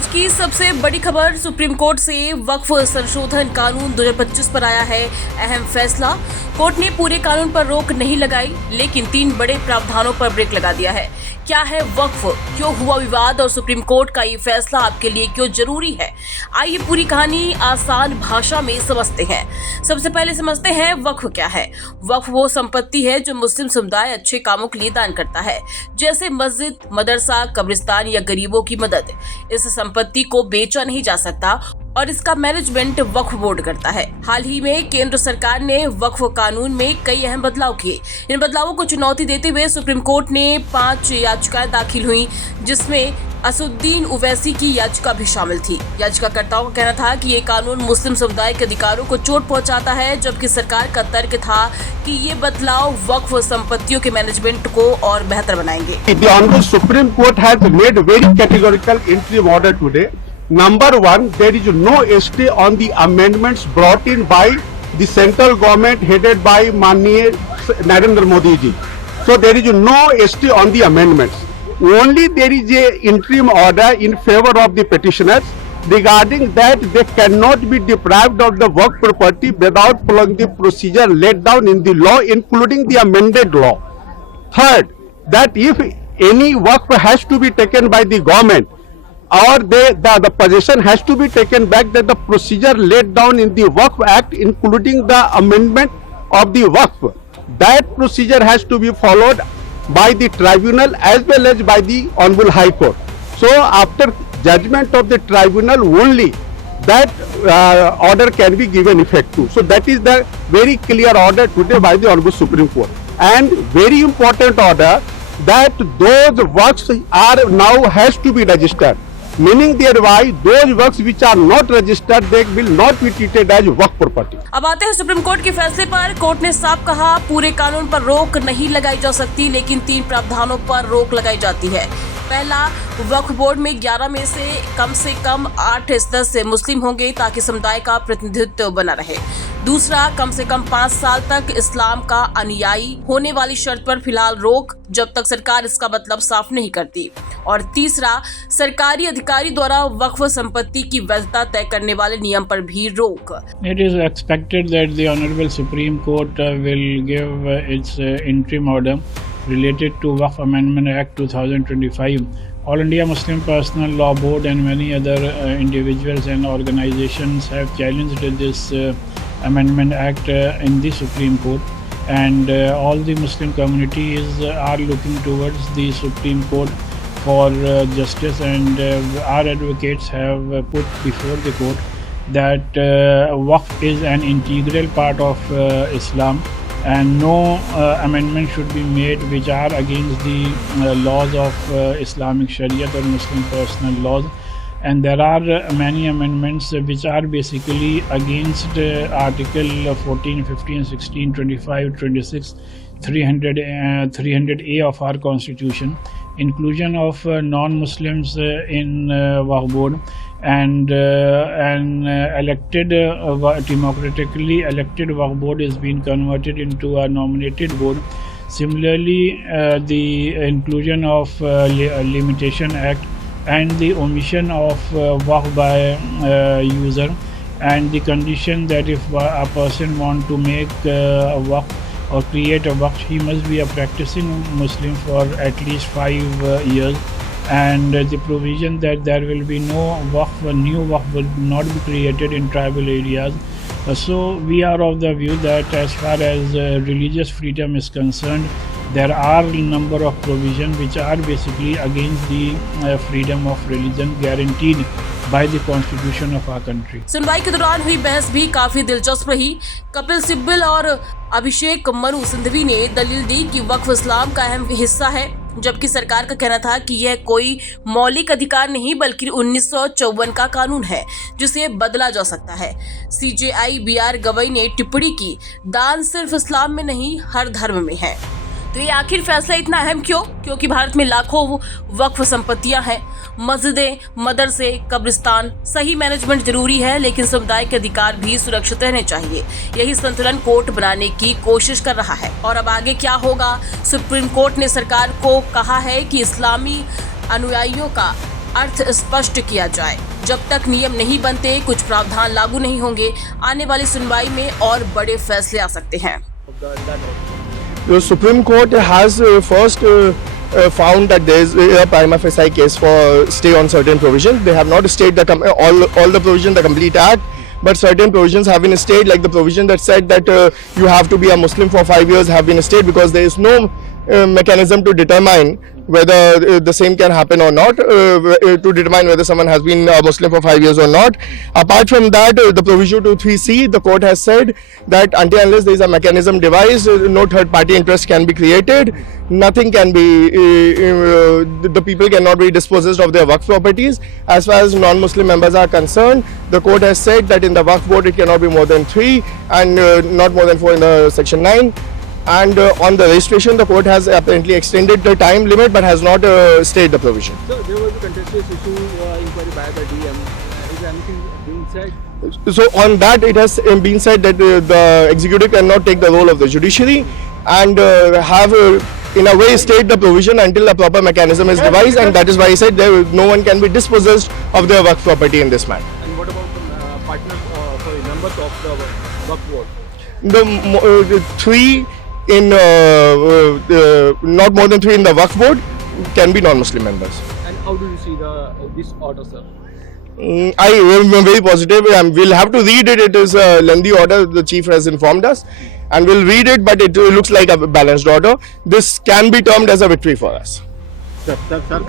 आज की सबसे बड़ी खबर सुप्रीम कोर्ट से वक्फ संशोधन कानून 2025 पर आया है अहम फैसला। कोर्ट ने पूरे कानून पर रोक नहीं लगाई, लेकिन 3 बड़े प्रावधानों पर ब्रेक लगा दिया है। क्या है वक्फ, क्यों हुआ विवाद और सुप्रीम कोर्ट का ये फैसला आपके लिए क्यों जरूरी है? आइए पूरी कहानी आसान भाषा में समझते हैं। सबसे पहले समझते हैं वक्फ क्या है। वक्फ वो संपत्ति है जो मुस्लिम समुदाय अच्छे कामों के लिए दान करता है, जैसे मस्जिद, मदरसा, कब्रिस्तान या गरीबों की मदद। इस संपत्ति को बेचा नहीं जा सकता और इसका मैनेजमेंट वक्फ बोर्ड करता है। हाल ही में केंद्र सरकार ने वक्फ कानून में कई अहम बदलाव किए। इन बदलावों को चुनौती देते हुए सुप्रीम कोर्ट ने 5 याचिकाएं दाखिल हुई, जिसमें असुद्दीन ओवैसी की याचिका भी शामिल थी। याचिकाकर्ताओं का कहना था कि ये कानून मुस्लिम समुदाय के अधिकारों को चोट पहुंचाता है, जबकि सरकार का तर्क था कि ये बदलाव वक्फ संपत्तियों के मैनेजमेंट को और बेहतर बनाएंगे। The Honorable Supreme Court has made very categorical interim order today. Number 1, there is no stay on the amendments brought in by the central government headed by Manniya Narendra Modi ji. So there is no stay on the amendments. Only there is a interim order in favor of the petitioners regarding that they cannot be deprived of the work property without following the procedure laid down in the law, including the amended law. Third, that if any work has to be taken by the government, or the possession has to be taken back, that the procedure laid down in the Waqf Act, including the amendment of the Waqf, that procedure has to be followed by the tribunal as well as by the Honorable High Court. So after judgment of the tribunal only, that order can be given effect to. So that is the very clear order today by the Honorable Supreme Court. And very important order that those works are now has to be registered. Meaning thereby those works which are not registered, they will not be treated as work property. अब आते हैं supreme court के फैसले पर। Court ने साफ कहा, पूरे कानून पर रोक नहीं लगाई जा सकती, लेकिन 3 प्रावधानों पर रोक लगाई जाती है। पहला, वक्फ बोर्ड में 11 में से कम 8 सदस्य मुस्लिम होंगे ताकि समुदाय का प्रतिनिधित्व बना रहे। दूसरा, कम से कम 5 साल तक इस्लाम का अनुयायी होने वाली शर्त पर फिलहाल रोक, जब तक सरकार इसका मतलब साफ नहीं करती। और तीसरा, सरकारी अधिकारी द्वारा वक्फ संपत्ति की वैधता तय करने वाले नियम पर भी रोक। It is expected that the Honorable Supreme Court will give its interim order related to Waqf Amendment Act 2025. All India Muslim Personal Law Board and many other individuals and organizations have challenged this Amendment Act in the Supreme Court, and all the Muslim communities are looking towards the Supreme Court for justice, and our advocates have put before the court that Waqf is an integral part of Islam, and no amendment should be made which are against the laws of Islamic Sharia or Muslim personal laws. And there are many amendments which are basically against Article 14, 15, 16, 25, 26, 300A of our Constitution. Inclusion of non-Muslims in Waqf Board, and an elected democratically elected Waqf Board is being converted into a nominated board. Similarly, the inclusion of Limitation Act and the omission of Waqf by user, and the condition that if a person want to make a Waqf or create a Waqf, he must be a practicing Muslim for at least 5 years, and the provision that there will be no Waqf, new Waqf will not be created in tribal areas. So we are of the view that as far as religious freedom is concerned, there are a number of provisions which are basically against the freedom of religion guaranteed by the constitution of our country. सुनवाई के दौरान हुई बहस भी काफी दिलचस्प रही। कपिल सिब्बल और अभिषेक मनु सिंघवी ने दलील दी कि वक्फ इस्लाम का अहम हिस्सा है, जबकि सरकार का कहना था कि यह कोई मौलिक अधिकार नहीं बल्कि 1954 का कानून है जिसे बदला जा सकता है। CJI BR गवई ने टिप्पणी की, दान सिर्फ इस्लाम में नहीं हर धर्म में है। तो ये आखिर फैसला इतना अहम क्यों? क्योंकि भारत में लाखों वक्फ संपत्तियां हैं, मस्जिदें, मदरसे, कब्रिस्तान। सही मैनेजमेंट जरूरी है, लेकिन समुदाय के अधिकार भी सुरक्षित रहने चाहिए। यही संतुलन कोर्ट बनाने की कोशिश कर रहा है। और अब आगे क्या होगा? सुप्रीम कोर्ट ने सरकार को कहा है कि इस्लामी अनुयायियों का अर्थ स्पष्ट किया जाए। जब तक नियम नहीं बनते, कुछ प्रावधान लागू नहीं होंगे। आने वाली सुनवाई में और बड़े फैसले आ सकते हैं। The Supreme Court has first found that there is a prima facie case for stay on certain provisions. They have not stayed all the provisions, the complete act, but certain provisions have been stayed, like the provision that said that you have to be a Muslim for 5 years have been stayed because there is no mechanism to determine whether the same can happen or not, to determine whether someone has been a Muslim for 5 years or not. Apart from that, the provision to 3C, the court has said that until unless there is a mechanism devised, no third party interest can be created, nothing can be, the people cannot be dispossessed of their Waqf properties. As far as non-Muslim members are concerned, the court has said that in the Waqf board it cannot be more than 3 and not more than 4 in the section 9. And on the registration, the court has apparently extended the time limit but has not stayed the provision. So there was a contentious issue inquiry by the DM. Is anything being said? So on that, it has been said that the executive cannot take the role of the judiciary and have in a way state the provision until a proper mechanism is devised, and that is why I said no one can be dispossessed of their work property in this matter. And what about the partners, members of the Waqf board? The 3 in not more than 3 in the Waqf board can be non-Muslim members. And how do you see this order, sir? I am very positive. We'll have to read it. It is a lengthy order, the chief has informed us, and we'll read it, but it looks like a balanced order. This can be termed as a victory for us. Sir,